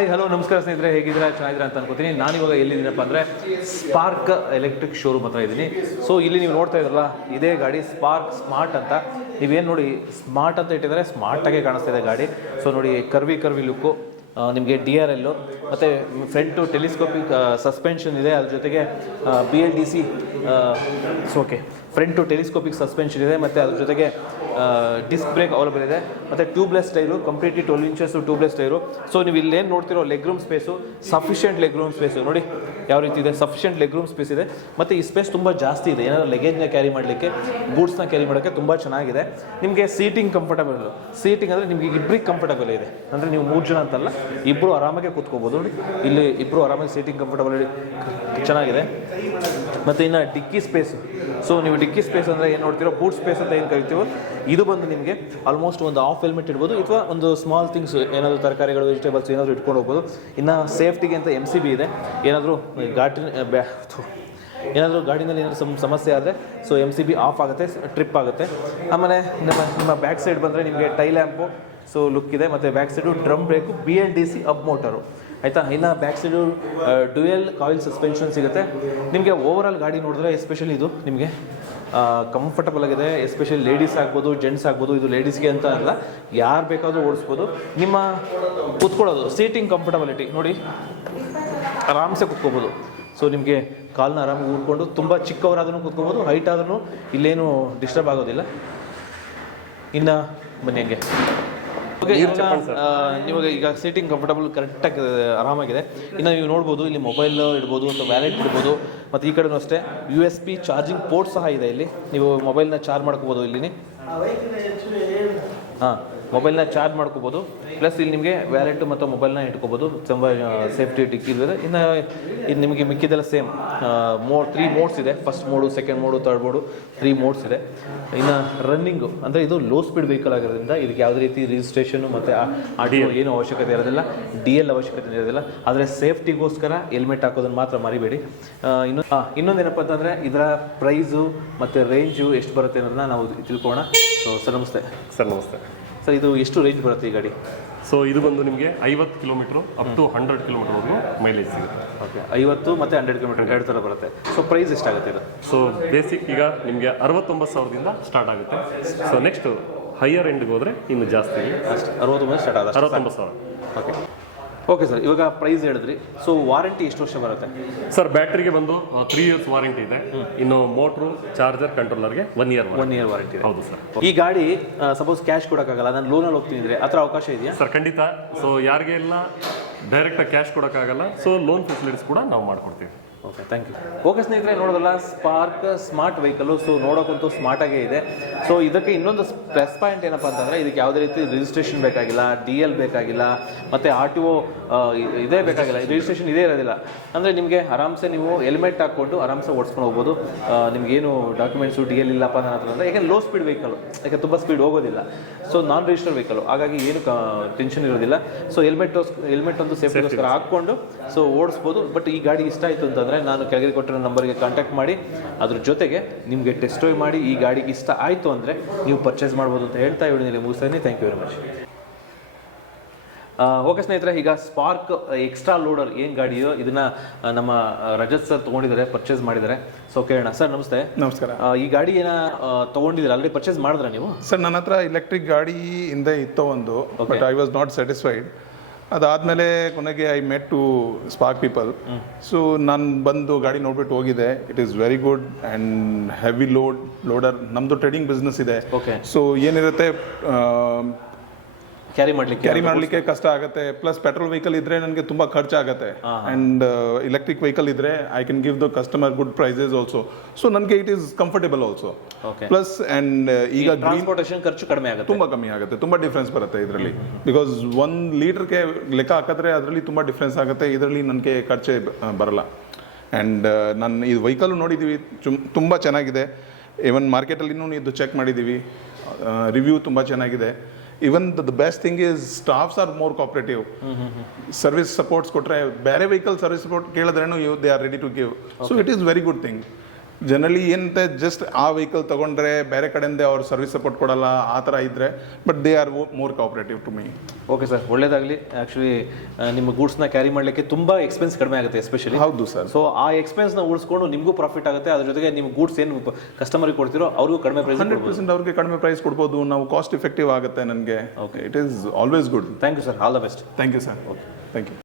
Hi hello ನಮಸ್ಕಾರ ಸ್ನೇಹಿತರೆ, ಹೇಗಿದ್ದೀರಾ? ಚೆನ್ನಾಗಿದ್ದೀರಾ ಅಂತ ಅನ್ಕೋತೀನಿ. ನಾನಿವಾಗ ಎಲ್ಲಿದ್ದೀನಪ್ಪ ಅಂದರೆ ಸ್ಪಾರ್ಕ್ ಎಲೆಕ್ಟ್ರಿಕ್ ಶೋರೂಮ್ ಹತ್ರ ಇದ್ದೀನಿ. ಸೊ ಇಲ್ಲಿ ನೀವು ನೋಡ್ತಾ ಇದ್ರಲ್ಲ, ಇದೇ ಗಾಡಿ ಸ್ಪಾರ್ಕ್ ಸ್ಮಾರ್ಟ್ ಅಂತ. ನೀವೇನು ನೋಡಿ ಸ್ಮಾರ್ಟ್ ಅಂತ ಇಟ್ಟಿದ್ದಾರೆ, ಸ್ಮಾರ್ಟಾಗೆ ಕಾಣಿಸ್ತಾ ಇದೆ ಗಾಡಿ. ಸೊ ನೋಡಿ ಕರ್ವಿ ಲುಕ್ಕು, ನಿಮಗೆ DRL ಮತ್ತು ಫ್ರಂಟು ಟೆಲಿಸ್ಕೋಪಿಕ್ ಸಸ್ಪೆನ್ಷನ್ ಇದೆ. ಅದ್ರ ಜೊತೆಗೆ BLDC okay front telescopic suspension ಇದೆ ಮತ್ತು ಅದ್ರ ಜೊತೆಗೆ ಡಿಸ್ಕ್ ಬ್ರೇಕ್ ಅವೈಲೇಬಲ್ ಇದೆ ಮತ್ತು tubeless tyre, completely 12 inches tubeless tyre. So ನೀವು ಇಲ್ಲೇನು ನೋಡ್ತಿರೋ leg room space, sufficient leg room space ನೋಡಿ ಯಾವ ರೀತಿ ಇದೆ. ಸಫಿಷಿಯೆಂಟ್ ಲೆಗ್ ರೂಮ್ ಸ್ಪೇಸ್ ಇದೆ ಮತ್ತು ಈ ಸ್ಪೇಸ್ ತುಂಬ ಜಾಸ್ತಿ ಇದೆ. ಏನಾದರೂ ಲಗೇಜ್ನ ಕ್ಯಾರಿ ಮಾಡಲಿಕ್ಕೆ, ಗೂಡ್ಸ್ನ ಕ್ಯಾರಿ ಮಾಡೋಕ್ಕೆ ತುಂಬ ಚೆನ್ನಾಗಿದೆ. ನಿಮಗೆ ಸೀಟಿಂಗ್ ಕಂಫರ್ಟಬಲ್, ಸೀಟಿಂಗ್ ಅಂದರೆ ನಿಮಗೆ ಇಬ್ಬರಿಗೆ ಕಂಫರ್ಟಬಲ್ ಇದೆ. ಅಂದರೆ ನೀವು 3 ಜನ ಅಂತಲ್ಲ, ಇಬ್ಬರು ಆರಾಮಾಗಿ ಕೂತ್ಕೋಬೋದು. ನೋಡಿ ಇಲ್ಲಿ ಇಬ್ಬರು ಆರಾಮಾಗಿ ಸೀಟಿಂಗ್ ಕಂಫರ್ಟಬಲ್ ಚೆನ್ನಾಗಿದೆ. ಮತ್ತು ಇನ್ನು ಡಿಕ್ಕಿ ಸ್ಪೇಸು, ಸೊ ನೀವು ಡಿಕ್ಕಿ ಸ್ಪೇಸ್ ಅಂದರೆ ಏನು ನೋಡ್ತೀರೋ, ಬೂಟ್ ಸ್ಪೇಸ್ ಅಂತ ಏನು ಕರಿತೀವೋ, ಇದು ಬಂದು ನಿಮಗೆ ಆಲ್ಮೋಸ್ಟ್ ಒಂದು ಹಾಫ್ ಹೆಲ್ಮೆಟ್ ಇಡ್ಬೋದು, ಅಥವಾ ಒಂದು ಸ್ಮಾಲ್ ಥಿಂಗ್ಸ್ ಏನಾದರೂ ತರಕಾರಿಗಳು, ವೆಜಿಟೇಬಲ್ಸ್ ಏನಾದರೂ ಇಟ್ಕೊಂಡು ಹೋಗ್ಬೋದು. ಇನ್ನು ಸೇಫ್ಟಿಗೆ ಅಂತ MCB ಇದೆ. ಏನಾದರೂ ಗಾಡಿನಲ್ಲಿ ಏನಾದರೂ ಸಮಸ್ಯೆ ಆದರೆ ಸೊ MCB ಆಫ್ ಆಗುತ್ತೆ, ಟ್ರಿಪ್ ಆಗುತ್ತೆ. ಆಮೇಲೆ ನಿಮ್ಮ ಬ್ಯಾಕ್ ಸೈಡ್ ಬಂದರೆ ನಿಮಗೆ ಟೈ ಲ್ಯಾಂಪು ಸೊ ಲುಕ್ ಇದೆ ಮತ್ತು back side drum brake, BLDC hub motor ಆಯಿತಾ. ಇನ್ನು back side dual coil suspension ಸಿಗುತ್ತೆ ನಿಮಗೆ. ಓವರಾಲ್ ಗಾಡಿ ನೋಡಿದ್ರೆ ಎಸ್ಪೆಷಲಿ ಇದು ನಿಮಗೆ ಕಂಫರ್ಟಬಲ್ ಆಗಿದೆ. ಎಸ್ಪೆಷಲಿ ಲೇಡೀಸ್ ಆಗ್ಬೋದು, ಜೆಂಟ್ಸ್ ಆಗ್ಬೋದು. ಇದು ಲೇಡೀಸ್ಗೆ ಅಂತ ಅಲ್ಲ, ಯಾರು ಬೇಕಾದರೂ ಓಡಿಸ್ಬೋದು. ನಿಮ್ಮ ಕೂತ್ಕೊಳ್ಳೋದು ಸೀಟಿಂಗ್ ಕಂಫರ್ಟಬಿಲಿಟಿ ನೋಡಿ, ಆರಾಮ್ಸೆ ಕೂತ್ಕೋಬೋದು. ಸೊ ನಿಮಗೆ ಕಾಲನ್ನ ಆರಾಮಾಗಿ ಕೂತ್ಕೊಂಡು, ತುಂಬ ಚಿಕ್ಕವರಾದ್ರೂ ಕೂತ್ಕೋಬೋದು, ಹೈಟ್ ಆದ್ರೂ ಇಲ್ಲೇನು ಡಿಸ್ಟರ್ಬ್ ಆಗೋದಿಲ್ಲ. ಇನ್ನು ಬನ್ನಿ ಹಂಗೆ ಇವಾಗ ಈಗ ಸೀಟಿಂಗ್ ಕಂಫರ್ಟಬಲ್ ಕರೆಕ್ಟಾಗಿ ಆರಾಮಾಗಿದೆ. ಇನ್ನು ನೀವು ನೋಡ್ಬೋದು ಇಲ್ಲಿ ಮೊಬೈಲ್ ಇಡ್ಬೋದು ಅಥವಾ ವ್ಯಾಲೆಟ್ ಇಡ್ಬೋದು. ಮತ್ತು ಈ ಕಡೆನೂ ಅಷ್ಟೇ USB ಚಾರ್ಜಿಂಗ್ ಪೋರ್ಟ್ ಸಹ ಇದೆ. ಇಲ್ಲಿ ನೀವು ಮೊಬೈಲ್ನ ಚಾರ್ಜ್ ಮಾಡ್ಕೋಬೋದು. ಇಲ್ಲಿ ಮೊಬೈಲ್ನ ಚಾರ್ಜ್ ಮಾಡ್ಕೋಬೋದು. ಪ್ಲಸ್ ಇಲ್ಲಿ ನಿಮಗೆ ವ್ಯಾಲೆಟ್ ಮತ್ತು ಮೊಬೈಲ್ನ ಇಟ್ಕೋಬೋದು. ತುಂಬ ಸೇಫ್ಟಿ ಡಿಕ್ಕಿ ಇದೆ. ಇನ್ನು ಇದು ನಿಮಗೆ ಮಿಕ್ಕಿದೆಲ್ಲ ಸೇಮ್ 3 ಮೋಡ್ಸ್ ಇದೆ. First mode, second mode, third mode, 3 modes ಇದೆ. ಇನ್ನು ರನ್ನಿಂಗು ಅಂದರೆ ಇದು ಲೋ ಸ್ಪೀಡ್ ವೆಹಿಕಲ್ ಆಗಿರೋದ್ರಿಂದ ಇದಕ್ಕೆ ಯಾವುದೇ ರೀತಿ ರಿಜಿಸ್ಟ್ರೇಷನ್ನು ಮತ್ತು RTO ಏನೂ ಅವಶ್ಯಕತೆ ಇರೋದಿಲ್ಲ, DL ಅವಶ್ಯಕತೆ ಇರೋದಿಲ್ಲ. ಆದರೆ ಸೇಫ್ಟಿಗೋಸ್ಕರ ಹೆಲ್ಮೆಟ್ ಹಾಕೋದನ್ನು ಮಾತ್ರ ಮರಿಬೇಡಿ. ಇನ್ನೊಂದೇನಪ್ಪ ಅಂತಂದರೆ ಇದರ ಪ್ರೈಸು ಮತ್ತು ರೇಂಜು ಎಷ್ಟು ಬರುತ್ತೆ ಅನ್ನೋದನ್ನ ನಾವು ತಿಳ್ಕೊಳ್ಳೋಣ. ಸೊ ಸರ್ ನಮಸ್ತೆ. ಸರ್ ನಮಸ್ತೆ. ಸರ್ ಇದು ಎಷ್ಟು ರೇಂಜ್ ಬರುತ್ತೆ ಈ ಗಾಡಿ? ಸೊ ಇದು ಬಂದು ನಿಮಗೆ 50 ಕಿಲೋಮೀಟ್ರು ಅಪ್ ಟು 100 ಕಿಲೋಮೀಟರ್ವರೆಗೂ ಮೈಲೇಜ್ ಸಿಗುತ್ತೆ. ಓಕೆ, 50 ಮತ್ತು 100 ಕಿಲೋಮೀಟರ್ 2 ಥರ ಬರುತ್ತೆ. ಸೊ ಪ್ರೈಸ್ ಎಷ್ಟಾಗುತ್ತೆ ಇದು? ಸೊ ಬೇಸಿಕ್ ಈಗ ನಿಮಗೆ 69,000ದಿಂದ ಸ್ಟಾರ್ಟ್ ಆಗುತ್ತೆ. ಸೊ ನೆಕ್ಸ್ಟ್ ಹೈಯರ್ ಎಂಡ್ಗೆ ಹೋದರೆ ಇನ್ನು ಜಾಸ್ತಿ, ಅಷ್ಟು 69 ಸ್ಟಾರ್ಟ್ ಆಗುತ್ತೆ. 69,000. ಓಕೆ ಸರ್, ಇವಾಗ ಪ್ರೈಸ್ ಹೇಳಿದ್ರಿ. ಸೊ ವಾರಂಟಿ ಎಷ್ಟು ವರ್ಷ ಬರುತ್ತೆ ಸರ್? ಬ್ಯಾಟ್ರಿಗೆ ಬಂದು 3 ಇಯರ್ಸ್ ವಾರಂಟಿ ಇದೆ. ಇನ್ನು ಮೋಟ್ರು, ಚಾರ್ಜರ್, ಕಂಟ್ರೋಲರ್ಗೆ 1 ಇಯರ್ ವಾರಂಟಿ ಇದೆ. ಹೌದು ಸರ್. ಈ ಗಾಡಿ ಸಪೋಸ್ ಕ್ಯಾಶ್ ಕೊಡೋಕ್ಕಾಗಲ್ಲ, ನಾನು ಲೋನಲ್ಲಿ ಹೋಗ್ತೀನಿ ಅಂದರೆ ಆ ಥರ ಅವಕಾಶ ಇದೆಯಾ? ಸರ್ ಖಂಡಿತ. ಸೊ ಯಾರಿಗೆಲ್ಲ ಡೈರೆಕ್ಟಾಗಿ ಕ್ಯಾಶ್ ಕೊಡೋಕ್ಕಾಗಲ್ಲ, ಸೊ ಲೋನ್ ಫೆಸಿಲಿಟೀಸ್ ಕೂಡ ನಾವು ಮಾಡಿಕೊಡ್ತೀವಿ. Okay, thank you. ಓಕೆ ಸ್ನೇಹಿತರೆ, ನೋಡೋದಲ್ಲ ಸ್ಪಾರ್ಕ್ ಸ್ಮಾರ್ಟ್ ವೆಹಿಕಲ್ಲು. ಸೊ ನೋಡೋಕ್ಕಂತೂ ಸ್ಮಾರ್ಟಾಗೇ ಇದೆ. ಸೊ ಇದಕ್ಕೆ ಇನ್ನೊಂದು ಪ್ಲಸ್ ಪಾಯಿಂಟ್ ಏನಪ್ಪ ಅಂತಂದರೆ, ಇದಕ್ಕೆ ಯಾವುದೇ ರೀತಿ ರಿಜಿಸ್ಟ್ರೇಷನ್ ಬೇಕಾಗಿಲ್ಲ, DL ಬೇಕಾಗಿಲ್ಲ, ಮತ್ತು RTO ಇದೇ ಬೇಕಾಗಿಲ್ಲ, ರಿಜಿಸ್ಟ್ರೇಷನ್ ಇದೇ ಇರೋದಿಲ್ಲ. ಅಂದರೆ ನಿಮಗೆ ಆರಾಮ್ಸೆ ನೀವು ಹೆಲ್ಮೆಟ್ ಹಾಕ್ಕೊಂಡು ಆರಾಮ್ಸೆ ಓಡಿಸ್ಕೊಂಡು ಹೋಗ್ಬೋದು. ನಿಮಗೇನು ಡಾಕ್ಯುಮೆಂಟ್ಸು DL ಇಲ್ಲಪ್ಪ ನನ್ನ ಹತ್ರ ಅಂದರೆ, ಯಾಕೆಂದ್ರೆ ಲೋ ಸ್ಪೀಡ್ ವೆಹಿಕಲ್, ಯಾಕೆ ತುಂಬ ಸ್ಪೀಡ್ ಹೋಗೋದಿಲ್ಲ. ಸೊ ನಾನ್ ರಿಜಿಸ್ಟರ್ಡ್ ವೆಹಿಕಲ್, ಹಾಗಾಗಿ ಏನು ಟೆನ್ಷನ್ ಇರೋದಿಲ್ಲ. ಸೊ ಹೆಲ್ಮೆಟ್ ಒಂದು ಸೇಫ್ಟಿಗೋಸ್ಕರ ಹಾಕ್ಕೊಂಡು ಸೊ ಓಡಿಸ್ಬೋದು. ಬಟ್ ಈ ಗಾಡಿ ಇಷ್ಟ ಆಯಿತು ಅಂತಂದರೆ ನಾನು ಕೆಳಗೆ ಕೊಟ್ಟಿರೋ ನಂಬರ್ಗೆ ಕಾಂಟ್ಯಾಕ್ಟ್ ಮಾಡಿ, ಅದ್ರ ಜೊತೆಗೆ ನಿಮಗೆ ಟೆಸ್ಟ್ ಡ್ರೈವ್ ಮಾಡಿ ಈ ಗಾಡಿಗೆ ಇಷ್ಟ ಆಯಿತು ಅಂದರೆ ನೀವು ಪರ್ಚೇಸ್ ಮಾಡ್ಬೋದು ಅಂತ ಹೇಳ್ತಾ ವಿಡಿಯೋದಲ್ಲಿ ಮುಗಿಸ್ತೀನಿ. Thank you very much. Okay ಸ್ನೇಹಿತರೆ, ಈಗ ಸ್ಪಾರ್ಕ್ ಎಕ್ಸ್ಟ್ರಾ ಲೋಡರ್ ಏನು ಗಾಡಿಯೋ ಇದನ್ನ ನಮ್ಮ ರಜತ್ ಸರ್ ತೊಗೊಂಡಿದ್ದಾರೆ, ಪರ್ಚೇಸ್ ಮಾಡಿದ್ದಾರೆ. ಸೊ ಕೇಳೋಣ. ಸರ್ ನಮಸ್ತೆ. ನಮಸ್ಕಾರ. ಈ ಗಾಡಿ ಏನ ತೊಗೊಂಡಿದ್ದೀರಾ, ಆಲ್ರೆಡಿ ಪರ್ಚೇಸ್ ಮಾಡಿದ್ರಾ ನೀವು? ಸರ್ ನನ್ನ ಹತ್ರ ಎಲೆಕ್ಟ್ರಿಕ್ ಗಾಡಿ ಹಿಂದೆ ಇತ್ತು ಒಂದು, but I was not satisfied. ಅದಾದಮೇಲೆ ಕೊನೆಗೆ I met to Spark people. So ನಾನು ಬಂದು ಗಾಡಿ ನೋಡ್ಬಿಟ್ಟು ಹೋಗಿದೆ. It is very good and heavy loader. ನಮ್ಮದು ಟ್ರೇಡಿಂಗ್ ಬಿಸ್ನೆಸ್ ಇದೆ. ಓಕೆ. ಸೊ ಏನಿರುತ್ತೆ, ಕ್ಯಾರಿ ಮಾಡಲಿಕ್ಕೆ ಕಷ್ಟ ಆಗುತ್ತೆ. ಪ್ಲಸ್ ಪೆಟ್ರೋಲ್ ವೆಹಿಕಲ್ ಇದ್ರೆ ನನಗೆ ತುಂಬಾ ಖರ್ಚಾಗುತ್ತೆ. ಅಂಡ್ ಎಲೆಕ್ಟ್ರಿಕ್ ವೆಹಿಕಲ್ ಇದ್ರೆ I can give the customer good prices also. So ನನಗೆ it is comfortable also. Plus and ಈಗ ಟ್ರಾನ್ಸ್ಪೋರ್ಟೇಷನ್ ಖರ್ಚು ಕಡಿಮೆ ಆಗುತ್ತೆ, ತುಂಬಾ ಕಮ್ಮಿ ಆಗುತ್ತೆ. ತುಂಬಾ ಡಿಫ್ರೆನ್ಸ್ ಬರುತ್ತೆ ಇದರಲ್ಲಿ. ಬಿಕಾಸ್ 1 ಲೀಟರ್ಗೆ ಲೆಕ್ಕ ಹಾಕಿದ್ರೆ ಅದರಲ್ಲಿ ತುಂಬಾ ಡಿಫ್ರೆನ್ಸ್ ಆಗುತ್ತೆ. ಇದರಲ್ಲಿ ನನಗೆ ಖರ್ಚೆ ಬರಲ್ಲ. ಆ್ಯಂಡ್ ನಾನು ಈ ವೆಹಿಕಲ್ ನೋಡಿದ್ದೀವಿ, ತುಂಬ ಚೆನ್ನಾಗಿದೆ. ಈವನ್ ಮಾರ್ಕೆಟಲ್ಲಿನೂ ಇದು ಚೆಕ್ ಮಾಡಿದ್ದೀವಿ, ರಿವ್ಯೂ ತುಂಬ ಚೆನ್ನಾಗಿದೆ. Even the best thing is staffs are more cooperative. Service supports ಕೊಟ್ಟರೆ, ಬೇರೆ ವೆಹಿಕಲ್ ಸರ್ವಿಸ್ ಸಪೋರ್ಟ್ ಕೇಳಿದ್ರೇನು they are ready to give. So it is very good thing. Generally ಏನಂತೆ ಜಸ್ಟ್ ಆ ವೆಹಿಕಲ್ ತೊಗೊಂಡ್ರೆ ಬೇರೆ ಕಡೆಯಿಂದ ಅವ್ರು ಸರ್ವಿಸ್ ಸಪೋರ್ಟ್ ಕೊಡಲ್ಲ ಆ ಥರ ಇದ್ದರೆ but they are more cooperative to me. Okay sir, ಒಳ್ಳೇದಾಗಲಿ. ಆ್ಯಕ್ಚುಲಿ ನಿಮ್ಮ ಗೂಡ್ಸ್ನ ಕ್ಯಾರಿ ಮಾಡಲಿಕ್ಕೆ ತುಂಬ ಎಕ್ಸ್ಪೆನ್ಸ್ ಕಡಿಮೆ ಆಗುತ್ತೆ ಎಸ್ಪೆಷಲಿ. ಹೌದು ಸರ್. ಸೊ ಆ ಎಕ್ಸ್ಪೆನ್ಸ್ನ ಉಳಿಸ್ಕೊಂಡು ನಿಮಗೂ ಪ್ರಾಫಿಟ್ ಆಗುತ್ತೆ, ಅದ್ರ ಜೊತೆಗೆ ನಿಮ್ಮ ಗೂಡ್ಸ್ ಏನು ಕಸ್ಟಮರ್ಗೆ ಕೊಡ್ತೀರೋ ಅವ್ರಿಗೂ ಕಡಿಮೆ ಪ್ರೈಸ್. 100% ಅವ್ರಿಗೆ ಕಡಿಮೆ ಪ್ರೈಸ್ ಕೊಡ್ಬೋದು ನಾವು, ಕಾಸ್ಟ್ ಎಫೆಕ್ಟಿವ್ ಆಗುತ್ತೆ ನನಗೆ. Okay, it is always good. Thank you sir, all the best. Thank you sir. Thank you.